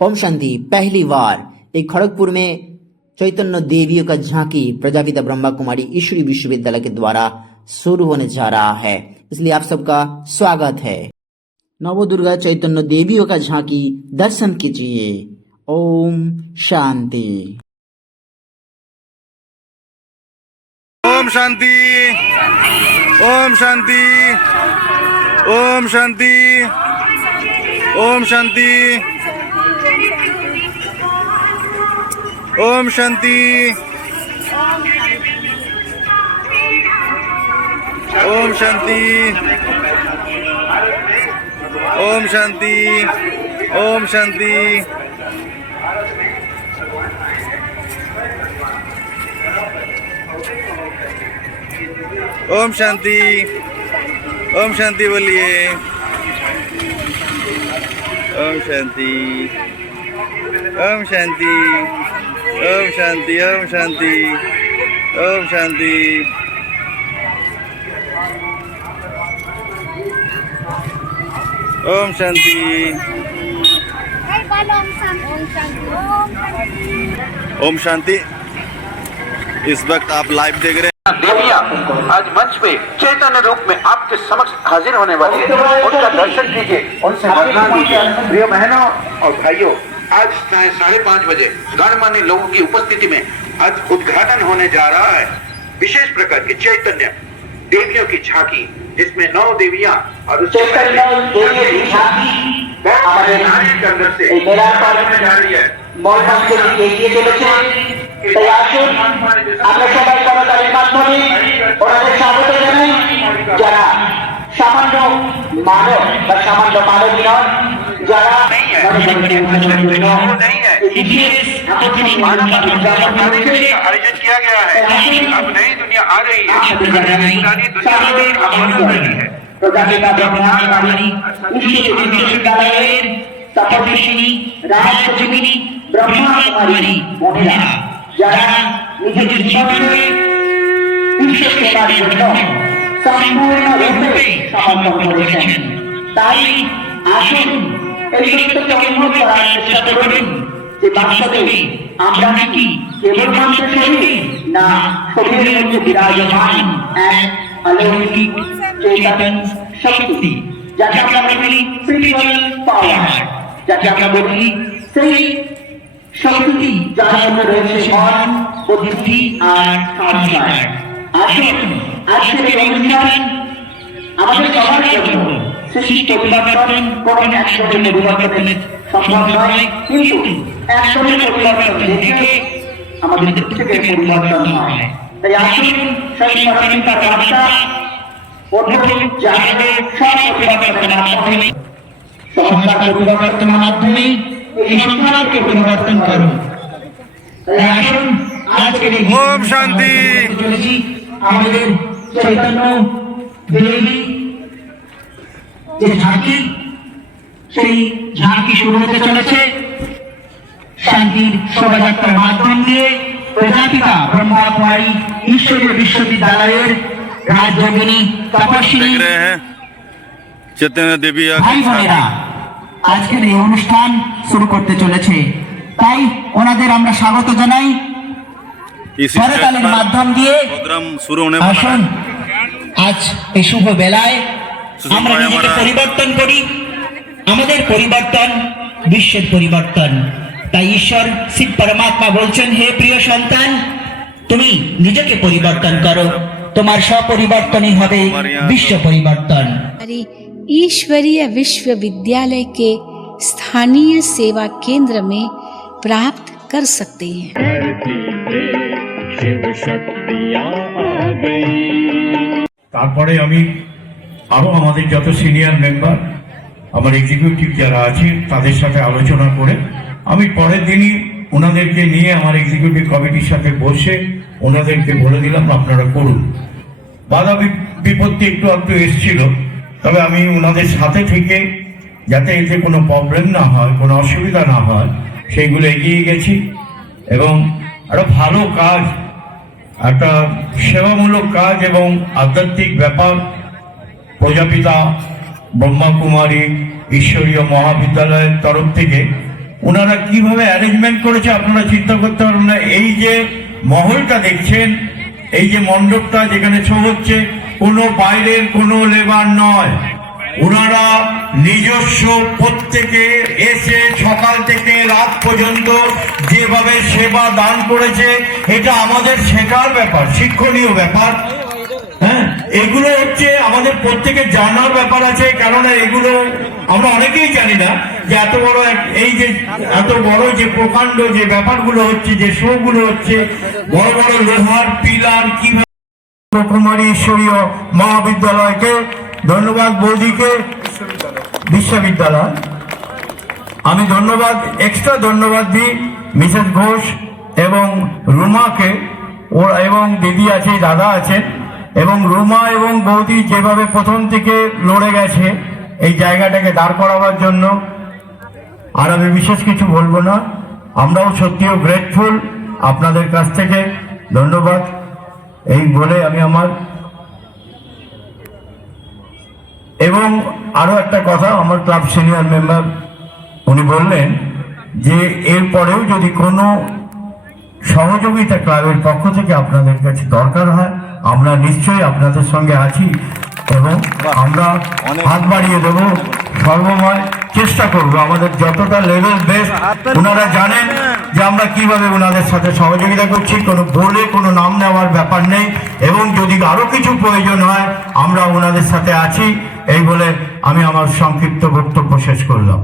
ओम शांति। पहली बार एक खड़गपुर में चैतन्य देवियों का झांकी प्रजापिता ब्रह्मा कुमारी ईश्वरी विश्वविद्यालय के द्वारा शुरू होने जा रहा है, इसलिए आप सबका स्वागत है। नवदुर्गा चैतन्य देवियों का झांकी दर्शन कीजिए। ओम शांति। ओम शांति। ओम शांति। ओम शांति। ओम शांति। ओम शांति। ओम शांति। ओम शांति। ओम शांति। ओम शांति। ओम शांति बोलिए। ओम शांति। ओम शांति। ओम शांति। ओम शांति। ओम शांति। ओम शांति। ओम शांति। इस वक्त आप लाइव देख रहे हैं। देवियां आज मंच पे चैतन्य रूप में आपके समक्ष हाजिर होने वाली है। उनका दर्शन कीजिए, उनसे वंदना कीजिए। प्रिय बहनों और भाइयों, आज 5:30 बजे गणमान्य लोगों की उपस्थिति में आज उद्घाटन होने जा रहा है विशेष प्रकार की चैतन्य देवियों की झांकी, जिसमें 9 देवियां और चैतन्य देवियों की झांकी हमारे नारी के अंदर से जा रही है। মহান থেকে এগিয়ে চলেছে। তাই আসুন আমরা সবাই করতালির মাধ্যমে ওনাদের স্বাগত জানাই। যারা সামান্য মানব বা সামান্য মানবী নন, যারা আয়োজন किया गया है। अब नई दुनिया आ रही है, पुरानी दुनिया बदल रही है। প্রজাপিতা ব্রহ্মা কুমারী ईश्वरी विश्वविद्यालয়ের তপস্বিনী রাজযোগিনী ব্রহ্মা কুমারী মহিলা, যারা নিজের জীবনকে ঈশ্বর সেবার জন্য সম্পূর্ণরূপে সমর্পণ করেছেন। তাই আসুন এই সত্যকে অনুভব করার চেষ্টা করুন যে বাস্তবে আমরা নাকি কেবলমাত্র শরীর না, শরীরের মধ্যে বিরাজমান এক অলৌকিক চেতন শক্তি, যাকে আমরা বলি স্পিরিচুয়াল পাওয়ার, যাকে আমরা বলি সেই শক্তি যার মধ্যে রয়েছে মন, বুদ্ধি আর সংস্কার। আসুন আজকের এই অনুষ্ঠান আমাদের সবার জন্য সৃষ্টি পরিবর্তন কোন একজনের পরিবর্তনের সম্ভব নয়, কিন্তু একজনের পরিবর্তন দেখে আমাদের প্রত্যেকের পরিবর্তন হয়। তাই আসুন সেই পরম্পরা বার্তা প্রথম জায়গায় সব পরিবর্তনের মাধ্যমে সংস্কার পরিবর্তনের মাধ্যমে এই সংস্কারকে পরিবর্তন করুন। তাই আসুন আজকের এই ओम शांति। আমাদের চৈতন্য দেবী যে ঝাঁকি, সেই ঝাঁকি শুরু হতে চলেছে শান্তির শোভাযাত্রার মাধ্যম দিয়ে প্রজাপিতা ব্রহ্মা কুমারী ईश्वरी বিশ্ববিদ্যালয়ের রাজযোগিনী তপস্বিনী देख रहे हैं चैतन्य देवी ভাই বোনেরা আজকের এই অনুষ্ঠান শুরু করতে চলেছে। তাই ওনাদের আমরা স্বাগত জানাই। इस করতালির মাধ্যম দিয়ে प्रोग्राम शुरू होने वाला আসুন है। আজ এই শুভ বেলায় আমরা নিজেকে পরিবর্তন করি। আমাদের পরিবর্তন বিশ্বের পরিবর্তন। তাই ঈশ্বর শিব পরমাত্মা বলছেন, হে প্রিয় সন্তান, তুমি নিজেকে পরিবর্তন করো, তোমার স্বপরিবর্তনই হবে বিশ্ব পরিবর্তন। ईश्वरीय विश्वविद्यालय के स्थानीय सेवा केंद्र में प्राप्त कर सकते हैं। তারপরে আমি আরো আমাদের যত সিনিয়র মেম্বার, আমার এক্সিকিউটিভ যারা আছে তাদের সাথে আলোচনা করে আমি পরের দিনই ওনাদেরকে নিয়ে আমার এক্সিকিউটিভ কমিটির সাথে বসে ওনাদেরকে বলে দিলাম আপনারা করুন। বাধা বিপত্তি একটু একটু এসছিল, তবে আমি ওনাদের সাথে থেকে যাতে এতে কোনো প্রবলেম না হয়, কোনো অসুবিধা না হয়, সেইগুলো এগিয়ে গেছি। এবং আরো ভালো কাজ, একটা সেবামূলক কাজ এবং আধ্যাত্মিক ব্যাপার প্রজাপিতা ব্রহ্মা কুমারী ঈশ্বরীয় মহাবিদ্যালয়ের তরফ থেকে ওনারা কিভাবে অ্যারেঞ্জমেন্ট করেছে আপনারা চিন্তা করতে পারবেন না। এই যে মহলটা দেখছেন, এই যে মণ্ডপটা যেখানে শো হচ্ছে, কোনো বাইরের কোনো লেবার নয়, ওনারা নিজস্ব প্রত্যেকে এসে সকাল থেকে রাত পর্যন্ত যেভাবে সেবা দান করেছে, এটা আমাদের শেখার ব্যাপার, শিক্ষণীয় ব্যাপার। হ্যাঁ, এগুলো হচ্ছে আমাদের প্রত্যেকের জানার ব্যাপার আছে, কেননা এগুলো আমরা অনেকেই জানি না যে এত বড় এই যে এত বড় যে প্রকাণ্ড যে ব্যাপারগুলো হচ্ছে, যে শো গুলো হচ্ছে, বড় বড় লোহার পিলার কিভাবে। কুমারী ঈশ্বরীয় মহাবিদ্যালয়কে ধন্যবাদ, বৌদিকে বিশ্ববিদ্যালয় আমি ধন্যবাদ, এক্সট্রা ধন্যবাদ দিই মিসেস ঘোষ এবং রুমাকে, এবং দিদি আছে, দাদা আছেন, এবং রুমা এবং বৌদি যেভাবে প্রথম থেকে লড়ে গেছে এই জায়গাটাকে দাঁড় করাবার জন্য। আর আমি বিশেষ কিছু বলবো না, আমরাও সত্যিও গ্রেটফুল আপনাদের কাছ থেকে, ধন্যবাদ। এই বলে আমি আমার, এবং আরো একটা কথা, আমার ক্লাব সিনিয়র মেম্বার উনি বললেন যে এরপরেও যদি কোনো সহযোগিতা ক্লাবের পক্ষ থেকে আপনাদের কাছে দরকার হয়, আমরা নিশ্চয়ই আপনাদের সঙ্গে আছি এবং আমরা হাত বাড়িয়ে দেব, সর্বময় চেষ্টা করব আমাদের যতটা লেভেল বেস্ট। ওনারা জানেন যে আমরা কিভাবে ওনাদের সাথে সহযোগিতা করছি, কোনো বলে কোনো নাম নেওয়ার ব্যাপার নেই, এবং যদি আরো কিছু প্রয়োজন হয় আমরা ওনাদের সাথে আছি। এই বলে আমি আমার সংক্ষিপ্ত বক্তব্য শেষ করলাম।